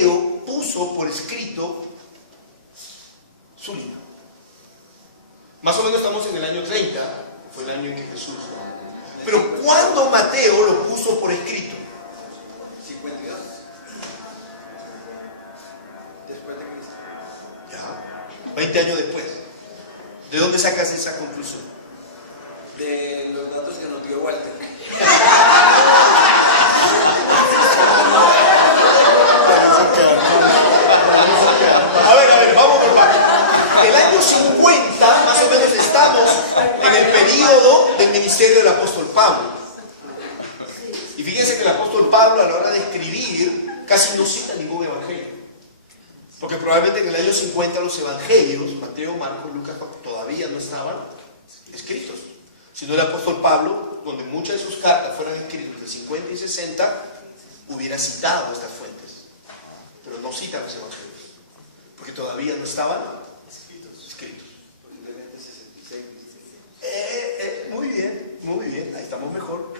Mateo puso por escrito su libro. Más o menos estamos en el año 30, que fue el año en que Jesús. Pero ¿cuándo Mateo lo puso por escrito? 52. Después de Cristo. Ya, 20 años después. ¿De dónde sacas esa conclusión? De los datos que nos dio Walter. A ver, vamos por partes. El año 50, más o menos, estamos en el período del ministerio del apóstol Pablo. Y fíjense que el apóstol Pablo, a la hora de escribir, casi no cita ningún evangelio. Porque probablemente en el año 50 los evangelios, Mateo, Marcos, Lucas, todavía no estaban escritos. Sino el apóstol Pablo, donde muchas de sus cartas fueron escritas entre 50 y 60, hubiera citado estas fuentes. Pero no cita los evangelios. Porque todavía no estaban escritos. Posiblemente 66. Muy bien, ahí estamos mejor.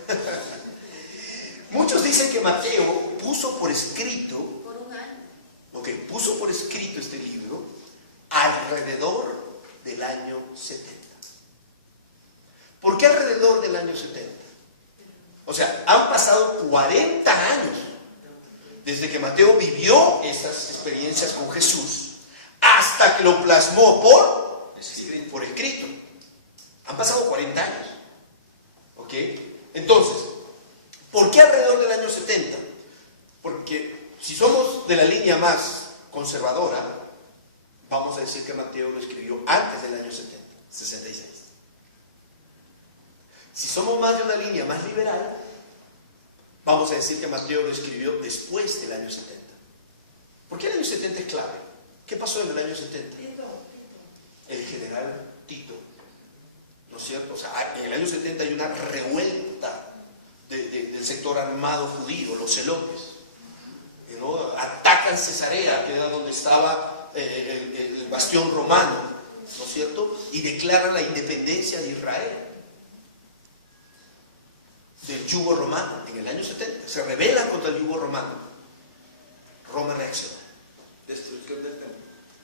Muchos dicen que Mateo puso por escrito, puso por escrito este libro alrededor del año 70. ¿Por qué alrededor del año 70? O sea, han pasado 40 años desde que Mateo vivió esas experiencias con Jesús hasta que lo plasmó por escrito. Han pasado 40 años. ¿Ok? Entonces, ¿por qué alrededor del año 70? Porque si somos de la línea más conservadora, vamos a decir que Mateo lo escribió antes del año 70, 66. Si somos más de una línea más liberal, vamos a decir que Mateo lo escribió después del año 70. ¿Por qué el año 70 es clave? ¿Qué pasó en el año 70? El general Tito, ¿no es cierto? O sea, en el año 70 hay una revuelta del sector armado judío, los celotes, ¿no? Atacan Cesarea, que era donde estaba el bastión romano, ¿no es cierto? Y declaran la independencia de Israel del yugo romano en el año 70. Se rebelan contra el yugo romano. Roma reacciona. Destrucción del templo.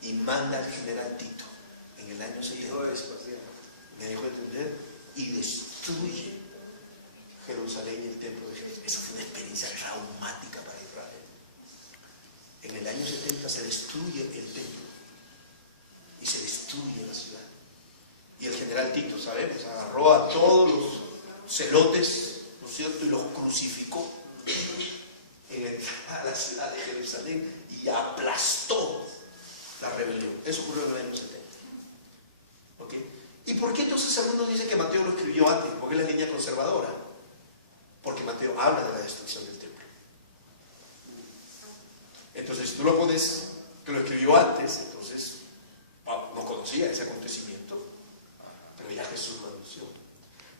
Y manda al general Tito en el año 70. Me dejó entender. Y destruye Jerusalén y el templo de Jesús. Esa fue una experiencia traumática para Israel. En el año 70 se destruye el templo y se destruye la ciudad. Y el general Tito, sabemos, agarró a todos los celotes, ¿no es cierto?, y los crucificó en la entrada a la ciudad de Jerusalén y aplastó la rebelión. Eso ocurrió en el año 70. ¿Ok? ¿Y por qué entonces algunos dicen que Mateo lo escribió antes? ¿Por qué la línea conservadora? Porque Mateo habla de la destrucción del templo. Entonces, si tú lo pones que lo escribió antes, entonces no conocía ese acontecimiento, pero ya Jesús lo anunció.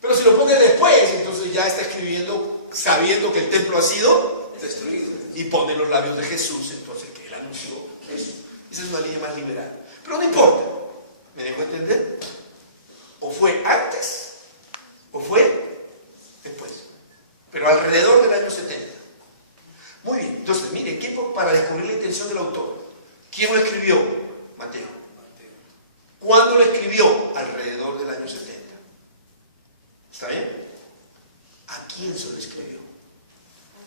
Pero si lo pones después, entonces ya está escribiendo sabiendo que el templo ha sido destruido y pone los labios de Jesús, entonces que él anunció eso. Esa es una línea más liberal. Pero no importa, ¿me dejó entender? O fue antes o fue después, pero alrededor del año 70. Muy bien, entonces miren, para descubrir la intención del autor, ¿quién lo escribió? Mateo. ¿Cuándo lo escribió? Alrededor del año 70. ¿Está bien? ¿A quién se lo escribió?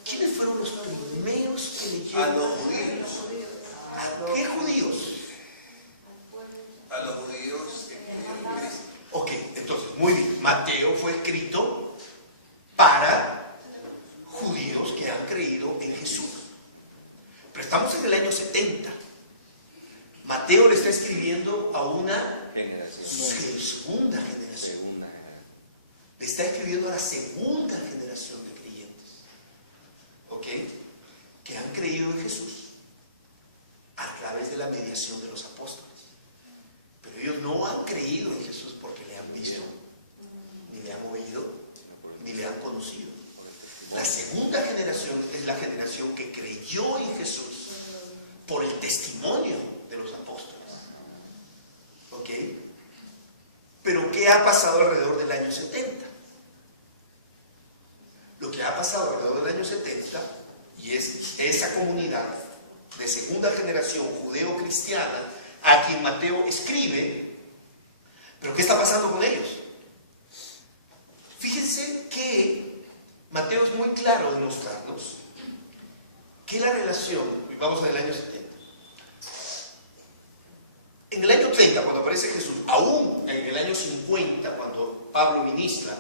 ¿Quiénes fueron los primeros que leyeron? a los judíos. ¿A qué judíos? A los judíos en Cristo. Ok, entonces, muy bien. Mateo fue escrito para judíos que han creído en Jesús. Pero estamos en el año 70. Mateo le está escribiendo a una segunda generación. Le está escribiendo a la segunda generación de creyentes. ¿Ok? Que han creído en Jesús a través de la mediación de los apóstoles. Pero ellos no han creído en Jesús porque le han visto, ni le han oído, ni le han conocido. La segunda generación es la generación que creyó en Jesús por el testimonio de los apóstoles. ¿Ok? Pero ¿qué ha pasado alrededor del año 70? Lo que ha pasado alrededor del año 70, y es esa comunidad de segunda generación judeo-cristiana a quien Mateo escribe. Pero ¿qué está pasando con ellos? Fíjense que Mateo es muy claro en mostrarnos que la relación, vamos en el año 70, en el año 30 cuando aparece Jesús, aún en el año 50 cuando Pablo ministra,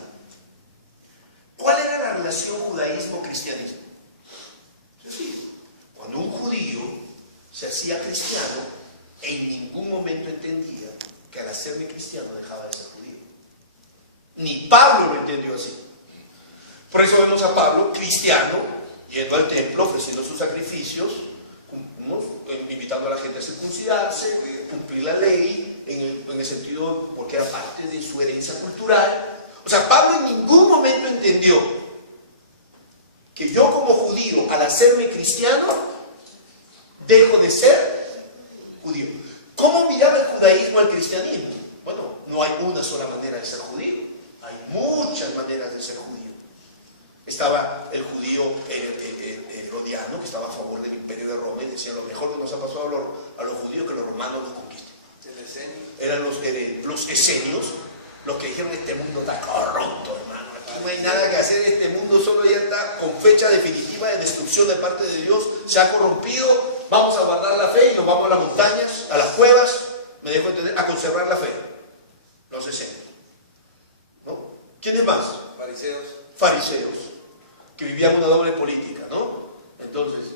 ¿cuál era la relación judaísmo-cristianismo? Es decir, cuando un judío se hacía cristiano, en ningún momento entendía que al hacerme cristiano dejaba de ser judío. Ni Pablo lo entendió así. Por eso vemos a Pablo cristiano, yendo al templo, ofreciendo sus sacrificios, invitando a la gente a circuncidarse, cumplir la ley, en el sentido, porque era parte de su herencia cultural. O sea, Pablo en ningún momento entendió que yo como judío, al hacerme cristiano, dejo de ser judío. ¿Cómo miraba el judaísmo al cristianismo? Bueno, no hay una sola manera de ser judío. Hay muchas maneras de ser judío. Estaba el judío herodiano, que estaba a favor del imperio de Roma, y decía: lo mejor que nos ha pasado a los judíos que los romanos nos conquisten. Eran los esenios, los que dijeron: este mundo está corrupto, hermano, aquí no hay nada que hacer, este mundo solo ya está con fecha definitiva de destrucción de parte de Dios, se ha corrompido, vamos a guardar la fe y nos vamos a las montañas, a las cuevas, me dejo entender, a conservar la fe. Los esenios, ¿no? ¿Quiénes más? Fariseos, que vivían una doble política, ¿no? Entonces,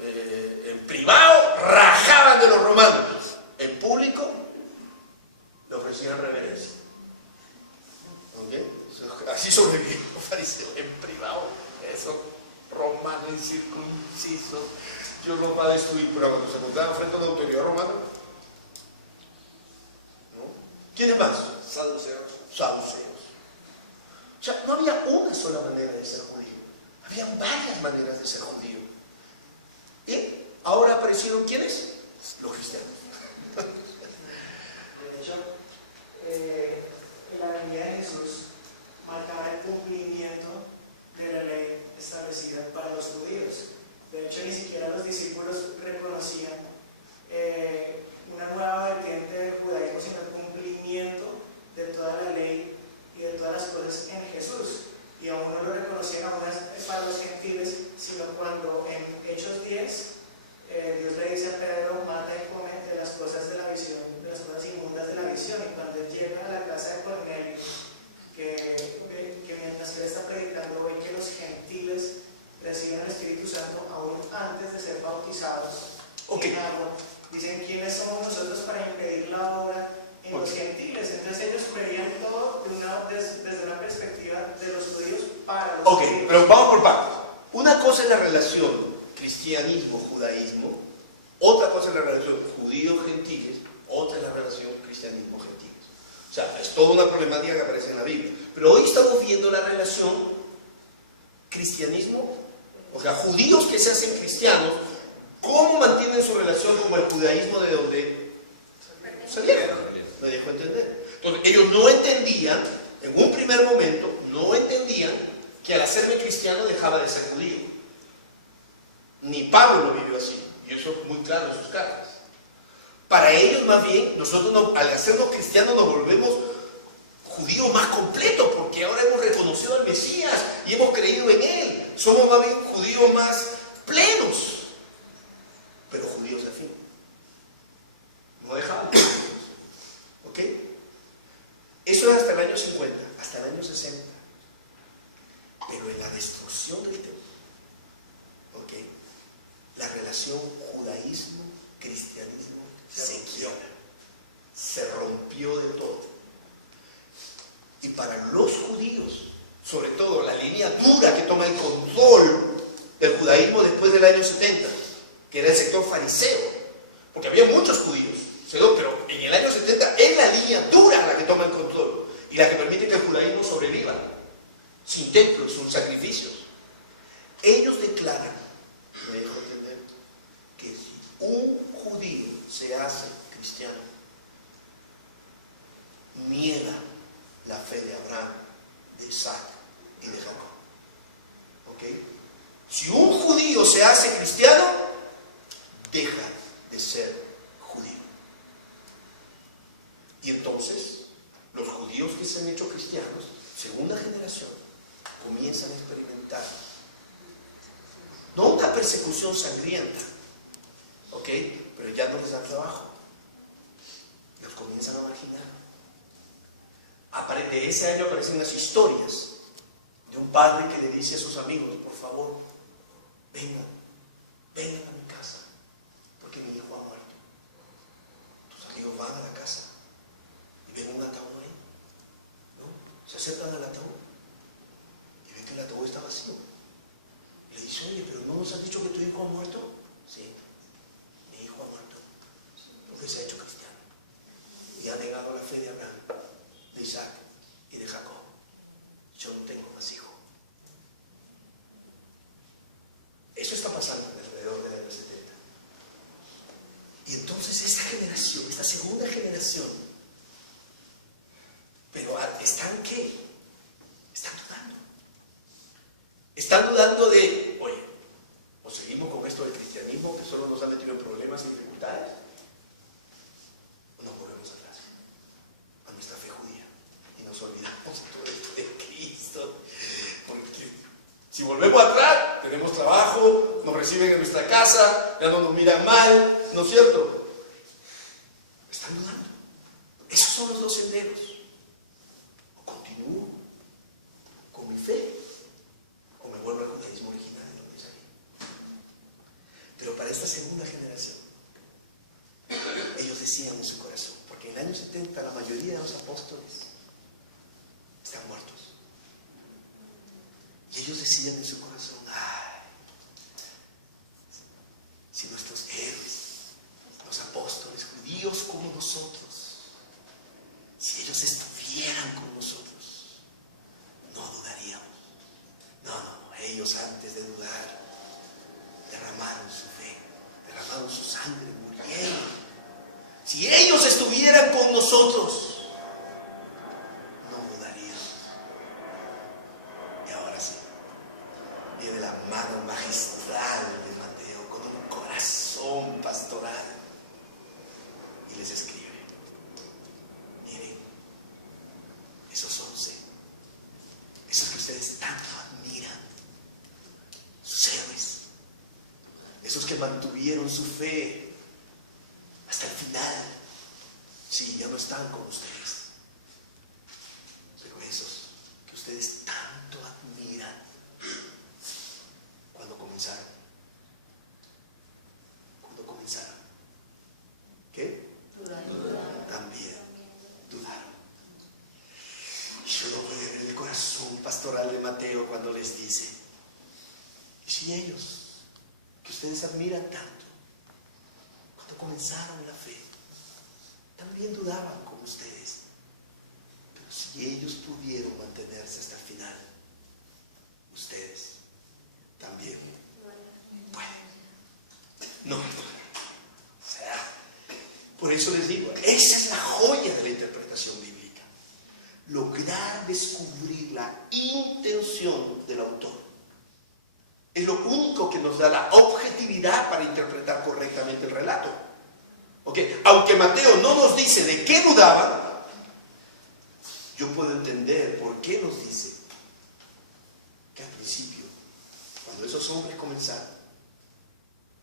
en privado rajaban de los romanos, en público le ofrecían reverencia. ¿Ok? Así sobrevivieron los fariseos en privado. Esos romanos incircuncisos, Dios los va a destruir. Pero cuando se encontraban frente a una autoridad romana, ¿no? ¿Quiénes más? Saduceos. O sea, no había una sola manera de ser judío. Habían varias maneras de ser judío. ¿Y ahora aparecieron quiénes? Los cristianos. De hecho, la venida de Jesús marcaba el cumplimiento de la ley establecida para los judíos. De hecho, ni siquiera los discípulos reconocían una nueva vertiente del judaísmo, sino el cumplimiento de toda la ley y de todas las cosas en Jesús. Y aún no lo reconocían para los gentiles, sino cuando en Hechos 10 Dios le dice a Pedro: mata y come de las cosas de la visión, de las cosas inmundas de la visión. Y cuando él llega a la casa de Cornelio, que mientras él está predicando, ven que los gentiles reciben el Espíritu Santo aún antes de ser bautizados en agua. Dicen: ¿quiénes somos nosotros para impedir la obra en los gentiles? Entonces ellos veían todo desde una perspectiva de los judíos para los judíos. Pero vamos por partes. Una cosa es la relación cristianismo-judaísmo, otra cosa es la relación judíos-gentiles, otra es la relación cristianismo-gentiles. O sea, es toda una problemática que aparece en la Biblia. Pero hoy estamos viendo la relación cristianismo, o sea, judíos que se hacen cristianos, cómo mantienen su relación con el judaísmo de donde salieron. Me dejo entender. Entonces, ellos no entendían, en un primer momento, no entendían que al hacerme cristiano dejaba de ser judío. Ni Pablo lo vivió así, y eso es muy claro en sus cartas. Para ellos, más bien, nosotros al hacernos cristianos nos volvemos judíos más completos, porque ahora hemos reconocido al Mesías y hemos creído en Él. Somos más bien judíos más plenos, pero judíos al fin. No dejaban de ser judíos. ¿Ok? Eso es hasta el año 50, hasta el año 60. Pero en la destrucción del templo, ¿ok?, la relación judaísmo-cristianismo se quiebra, se rompió de todo. Y para los judíos, sobre todo la línea dura que toma el control del judaísmo después del año 70, que era el sector fariseo, porque había muchos judíos, pero en el año 70 es la línea dura la que toma el control y la que permite que el judaísmo sobreviva, sin templos, sin sacrificios. Ellos declaran, me dejo entender, que si un judío se hace cristiano, niega la fe de Abraham, de Isaac y de Jacob. ¿Ok? Si un judío se hace cristiano, deja persecución sangrienta, ¿ok? Pero ya no les dan trabajo, los comienzan a marginar. De ese año aparecen las historias de un padre que le dice a sus amigos: por favor, vengan a mi casa, porque mi hijo ha muerto. Tus amigos van a la casa y ven un ataúd ahí, ¿no? Se acercan al ataúd y ven que el ataúd está vacío. Y le dice: oye, pero ¿no nos has dicho que tu hijo ha muerto? Sí, mi hijo ha muerto, porque se ha hecho cristiano y ha negado la fe de Abraham, de Isaac y de Jacob. Yo no tengo más hijos. Eso está pasando alrededor del año 70. Y entonces esta generación, esta segunda generación, pero ¿están qué? Están dudando. Están dudando de, oye, o seguimos con esto del cristianismo que solo nos ha metido en problemas y dificultades, o nos volvemos atrás a nuestra fe judía y nos olvidamos todo esto de Cristo. Porque si volvemos atrás, tenemos trabajo, nos reciben en nuestra casa, ya no nos miran mal, ¿no es cierto? Están dudando. Esos son los dos senderos. O continúo con mi fe, o me vuelvo al judaísmo original de donde salí. Pero para esta segunda generación, ellos decían en su corazón, porque en el año 70 la mayoría de los apóstoles están muertos. Y ellos decían en su corazón: ay, si nuestros héroes, los apóstoles judíos como nosotros, si ellos estuvieran con nosotros, no dudaríamos. No, ellos antes de dudar derramaron su fe, derramaron su sangre, murieron. Si ellos estuvieran con nosotros, no dudaríamos. Y ahora sí, viene la mano magistral de Mateo con un corazón pastoral y les escribe: miren, esos 11, esos que ustedes tanto admiran, sus héroes, esos que mantuvieron su fe hasta el final, sí, ya no están con ustedes, pero esos que ustedes tanto admiran, cuando comenzaron, ¿qué? También dudaron. Y yo no puedo ver el corazón pastoral de Mateo cuando les dice: ¿y si ellos, que ustedes admiran tanto, cuando comenzaron la fe, también dudaban como ustedes? Pero si ellos pudieron mantenerse hasta el final, ustedes también pueden. No. O sea, por eso les digo, esa es la joya de la interpretación bíblica. Lograr descubrir la intención del autor. Es lo único que nos da la objetividad para interpretar correctamente el relato. ¿Okay? Aunque Mateo no nos dice de qué dudaban, yo puedo entender por qué nos dice que al principio, cuando esos hombres comenzaron,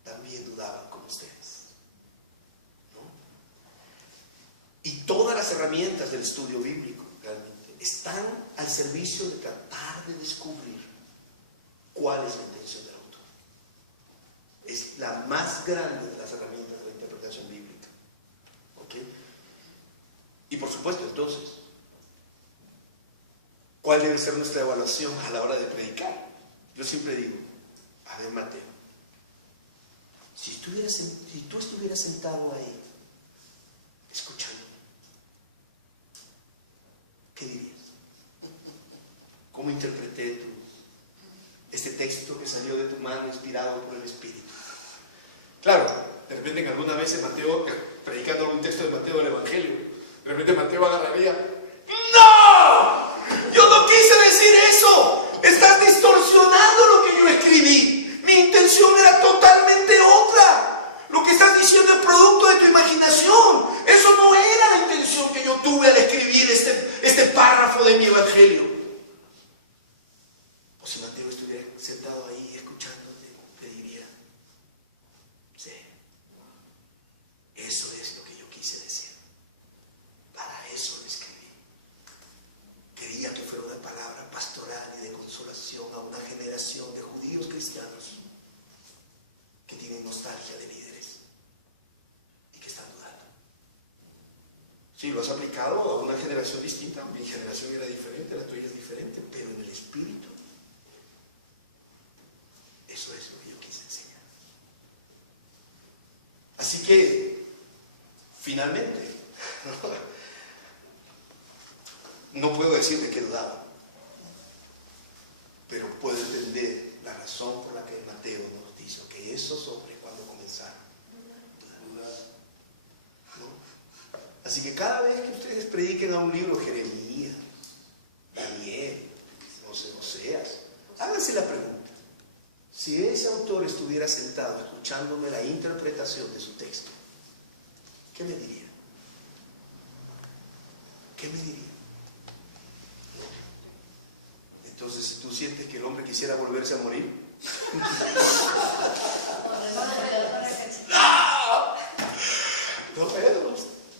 también dudaban como ustedes, ¿no? Y todas las herramientas del estudio bíblico realmente están al servicio de tratar de descubrir cuál es la intención del autor. Es la más grande de las herramientas de la interpretación bíblica. ¿Ok? Y por supuesto, entonces, ¿cuál debe ser nuestra evaluación a la hora de predicar? Yo siempre digo: a ver, Mateo, si tú estuvieras sentado ahí, escuchando, ¿qué dirías? ¿Cómo interpreté este texto que salió de tu mano inspirado por el Espíritu? Claro, de repente en alguna vez Mateo, predicando algún texto de Mateo del Evangelio, de repente Mateo agarraría: ¡no! ¡Yo no quise decir eso! ¡Estás distorsionando lo que yo escribí! ¡Mi intención era totalmente otra! Lo que estás diciendo es producto de tu imaginación. Eso no era la intención que yo tuve al escribir este párrafo de mi Evangelio. O si Mateo estuviera sentado ahí escuchándote, te diría: Sí, lo has aplicado a una generación distinta. Mi generación era diferente, la tuya es diferente, pero en el espíritu. Eso es lo que yo quise enseñar. Así que, finalmente, no puedo decir de qué dudaba, pero puedo entender la razón por la que Mateo nos dice que esos hombres cuando comenzaron dudaron. ¿No? Así que cada vez que ustedes prediquen a un libro, Jeremías, Daniel, Oseas, háganse la pregunta. Si ese autor estuviera sentado escuchándome la interpretación de su texto, ¿qué me diría? ¿Qué me diría? Entonces, si tú sientes que el hombre quisiera volverse a morir,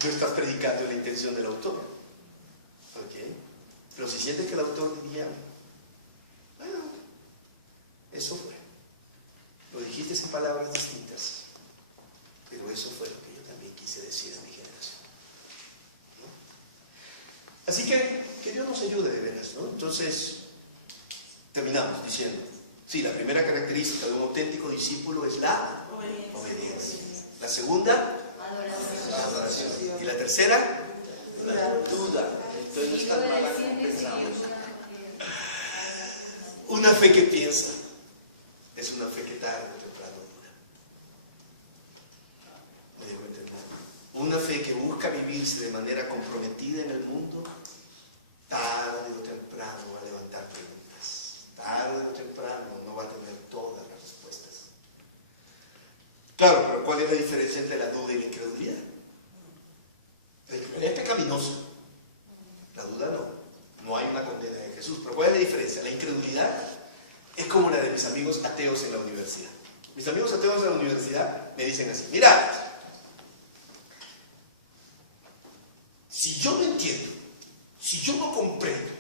no estás predicando la intención del autor. ¿Ok? Pero si sientes que el autor diría, bueno, eso fue. Lo dijiste en palabras distintas, pero eso fue lo que yo también quise decir a mi generación. ¿No? Así que Dios nos ayude de veras, ¿no? Entonces, terminamos diciendo, sí, la primera característica de un auténtico discípulo es la obediencia. La segunda, adoración. Y la tercera, La duda. Entonces no es tan mala como pensamos. una fe que piensa. Es una fe que tarde o temprano dura. ¿Me dejo entender? Una fe que busca vivirse de manera comprometida en el mundo, tarde o temprano va a levantar preguntas. Tarde o temprano no va a tener todas las respuestas. Claro, pero ¿cuál es la diferencia entre la duda y la incredulidad? La incredulidad es pecaminosa. La duda no. No hay una condena de Jesús. Pero ¿cuál es la diferencia? La incredulidad es como la de mis amigos ateos en la universidad. Mis amigos ateos en la universidad me dicen así: mira, si yo no entiendo, si yo no comprendo,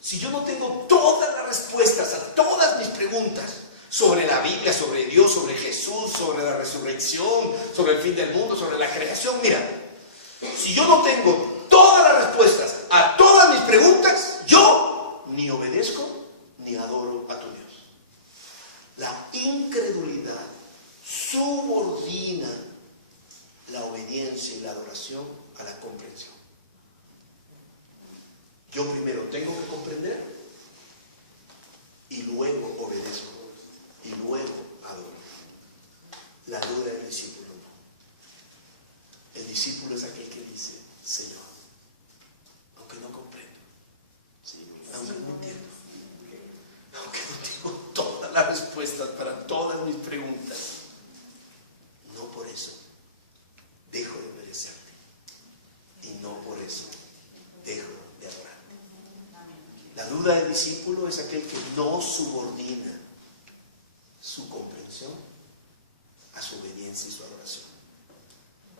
si yo no tengo todas las respuestas a todas mis preguntas sobre la Biblia, sobre Dios, sobre Jesús, sobre la resurrección, sobre el fin del mundo, sobre la creación, mira, si yo no tengo todas las respuestas a todas mis preguntas, yo ni obedezco ni adoro a tu Dios. La incredulidad subordina la obediencia y la adoración a la comprensión. Yo primero tengo que comprender y luego obedezco y luego adoro. La duda del discípulo no. El discípulo es aquel que dice: Señor, aunque no comprendo, aunque no entiendo, aunque no tengo todas las respuestas para todas mis preguntas, no por eso dejo de obedecerte y no por eso dejo de adorarte. La duda del discípulo es aquel que no subordina su comprensión a su obediencia y su adoración,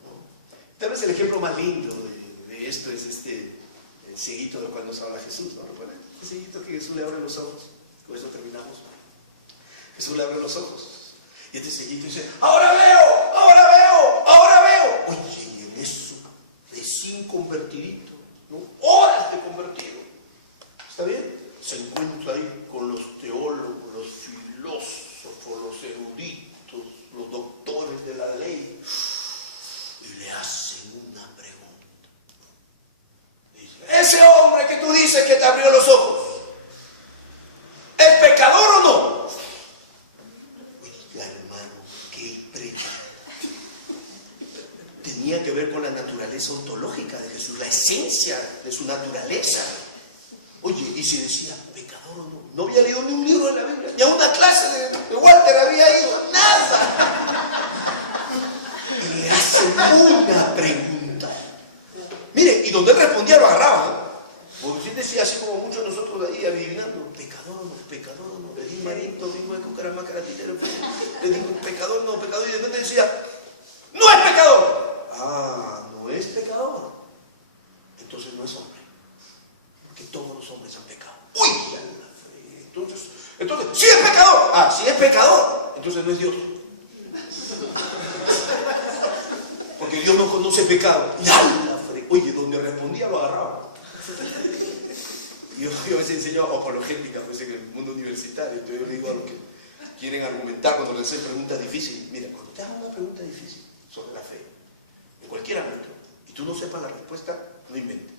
¿no? Tal vez el ejemplo más lindo de esto es el cieguito de cuando se habla Jesús, ¿no? ¿Recuerdan? El cieguito que Jesús le abre los ojos. Con esto terminamos. Jesús le abre los ojos y este cieguito dice: ¡ahora veo! ¡ahora veo! ¡ahora veo! Oye, y en eso, recién convertidito, ¿no? Horas de convertido. ¿Está bien? Se encuentra ahí con los teólogos, los filósofos, los eruditos, los doctores de la ley, y le hacen una pregunta. Dice: ese hombre que tú dices que te abrió los ojos, ¿es pecador o no? Oiga, hermano, qué pregunta. Tenía que ver con la naturaleza ontológica de Jesús, la esencia de su naturaleza. Oye, y si decía pecador o no, no había leído ni un libro de la Biblia, ni a una clase de Walter había ido, nada. Y le hacen una pregunta. Mire, y donde él respondía lo agarraban. Porque él decía así como muchos de nosotros ahí adivinando: pecador o no, pecador o no. Le di marito, domingo de cucaramacaratita, le digo pecador no, pecador. Y de repente decía: no es pecador. Ah, no es pecador. Entonces no es hombre. Porque todos los hombres han pecado. ¡Uy! Ya la fe. Entonces, sí es pecador. Ah, sí es pecador. Entonces no es Dios. Porque Dios no conoce pecado. Ya la fe. Oye, donde respondía lo agarraba. Yo a veces enseño apologética pues, en el mundo universitario. Entonces yo le digo a los que quieren argumentar cuando les hacen preguntas difíciles. Mira, cuando te hagan una pregunta difícil sobre la fe, en cualquier ámbito, y tú no sepas la respuesta, no inventes.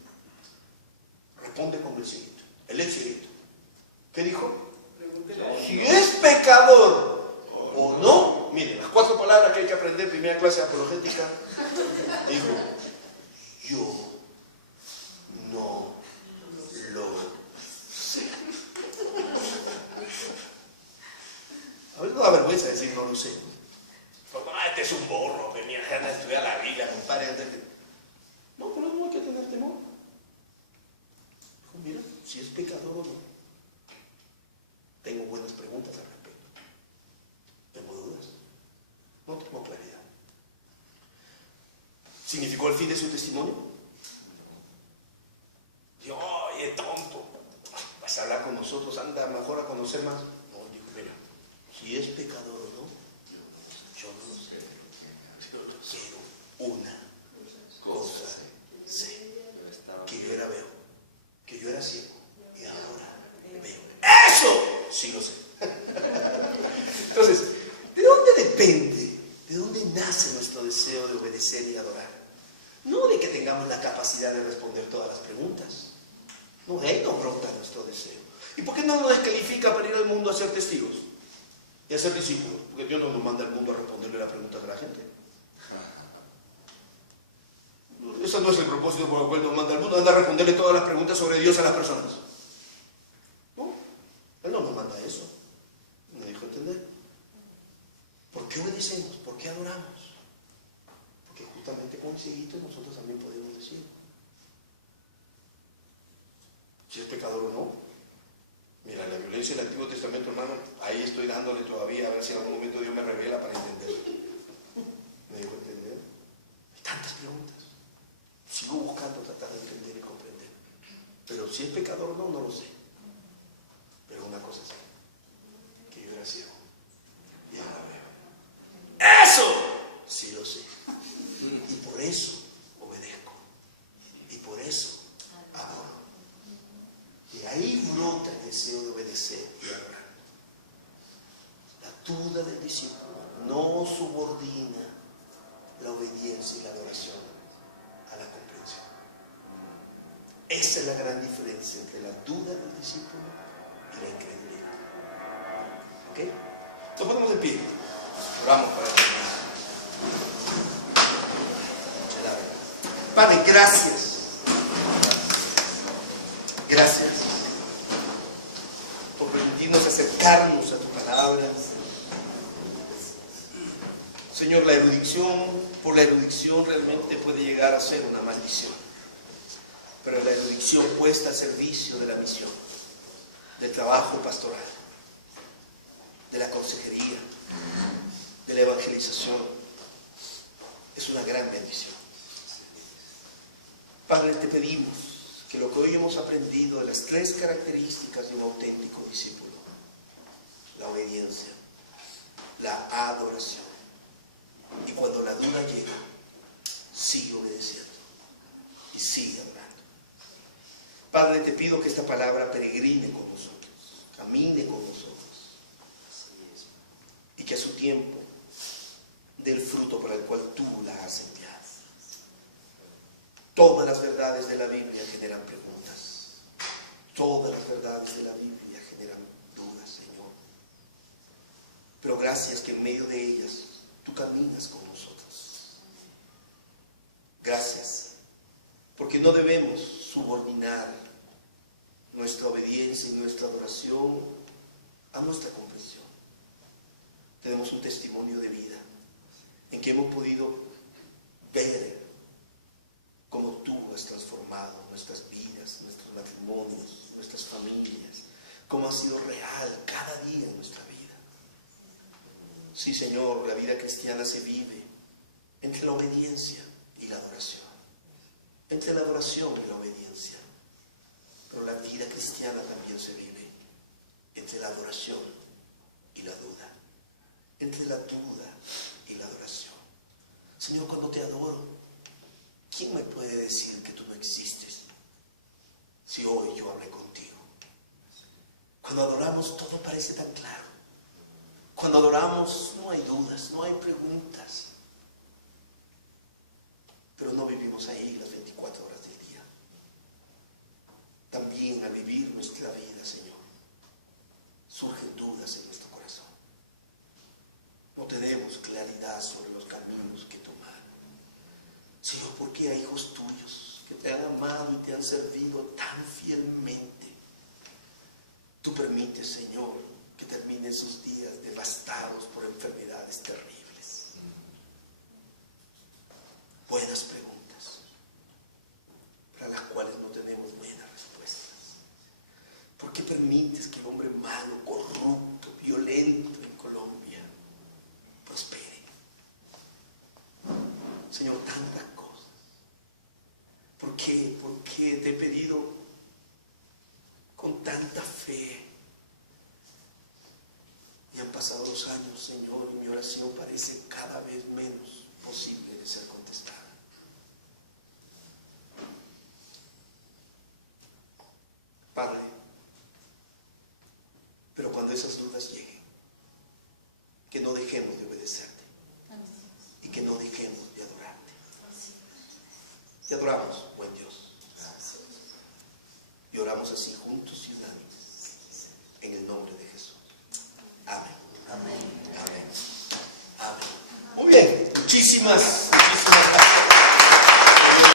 Responde con el siguiente. El ex siguiente. ¿Qué dijo? Si es pecador o no, miren, las 4 palabras que hay que aprender en primera clase de apologética, dijo, yo no lo sé. A veces no da vergüenza decir no lo sé. Pues, este es un borro, que ni ganas de estudiar la Biblia, compadre. No, pero no hay que tener temor. Dijo, mira, si es pecador o no. Tengo buenas preguntas al respecto. Tengo dudas. No tengo claridad. ¿Significó el fin de su testimonio? Dijo, oye, tonto, vas a hablar con nosotros, anda mejor a conocer más. No, dijo, mira, si es pecador o no, yo no lo sé. Pero una cosa sé, que yo era veo, que yo era ciego y ahora veo. ¡Eso! Sí lo sé. Entonces, ¿de dónde depende? ¿De dónde nace nuestro deseo de obedecer y adorar? No de que tengamos la capacidad de responder todas las preguntas. No, de ahí no brota nuestro deseo. ¿Y por qué no nos descalifica para ir al mundo a ser testigos y a ser discípulos? Porque Dios no nos manda al mundo a responderle las preguntas de la gente. Ese no es el propósito por el cual nos manda al mundo, anda a responderle todas las preguntas sobre Dios a las personas. No, Él no nos manda eso. Me dijo entender. ¿Por qué obedecemos? ¿Por qué adoramos? Porque justamente con cieguitos nosotros también podemos decir si es pecador o no. Mira, la violencia del Antiguo Testamento, hermano, ahí estoy dándole todavía, a ver si en algún momento Dios me revela para entender. ¿Me dijo entender? Hay tantas preguntas. Sigo buscando tratar de entender y comprender. Pero si es pecador o no, no lo sé. Pero una cosa sé, que yo era ciego y ahora veo. ¡Eso! Sí lo sé. Y por eso obedezco. Y por eso adoro. Y ahí brota el deseo de obedecer y adorar. La duda del discípulo no subordina la obediencia y la adoración a la comprensión. Esa es la gran diferencia entre la duda del discípulo y la incredulidad. ¿Ok? Nos ponemos de pie. Oramos para terminar. Padre, gracias. Gracias por permitirnos acercarnos a tu palabra. Señor, la erudición, por la erudición realmente puede llegar a ser una maldición. Pero la erudición puesta al servicio de la misión, del trabajo pastoral, de la consejería, de la evangelización, es una gran bendición. Padre, te pedimos que lo que hoy hemos aprendido de las 3 características de un auténtico discípulo, la obediencia, la adoración, y cuando la duda llega, sigue obedeciendo y sigue adorando. Padre, te pido que esta palabra peregrine con nosotros, camine con nosotros, y que a su tiempo dé el fruto para el cual tú la has enviado. Todas las verdades de la Biblia generan preguntas. Todas las verdades de la Biblia generan dudas, Señor. Pero gracias que en medio de ellas tú caminas con nosotros. Gracias, porque no debemos subordinar nuestra obediencia y nuestra adoración a nuestra comprensión. Tenemos un testimonio de vida en que hemos podido ver cómo tú has transformado nuestras vidas, nuestros matrimonios, nuestras familias, cómo ha sido real cada día en nuestra vida. Sí, Señor, la vida cristiana se vive entre la obediencia y la adoración, entre la adoración y la obediencia, pero la vida cristiana también se vive entre la adoración y la duda, entre la duda y la adoración. Señor, cuando te adoro, ¿quién me puede decir que parece tan claro. Cuando adoramos no hay dudas, no hay preguntas. Pero no vivimos ahí las 24 horas del día. También al vivir nuestra vida, Señor, surgen dudas en nuestro corazón. No tenemos claridad sobre los caminos que tomar. Señor, ¿por qué hay hijos tuyos que te han amado y te han servido tan fielmente? Tú permites, Señor, que terminen sus días devastados por enfermedades terribles. Buenas preguntas, para las cuales no tenemos buenas respuestas. ¿Por qué permites que el hombre malo, corrupto, violento en Colombia prospere? Señor, tantas cosas. ¿Por qué? Porque te he pedido con tanta fe. Y han pasado los años, Señor, y mi oración parece cada vez menos posible de ser contestada. Padre, pero cuando esas dudas lleguen, que no dejemos de obedecerte y que no dejemos de adorarte. Te adoramos, buen Dios. Y oramos así juntos y unánimes, en el nombre de Jesús. Amén. Amén. Amén. Amén. Muy bien, muchísimas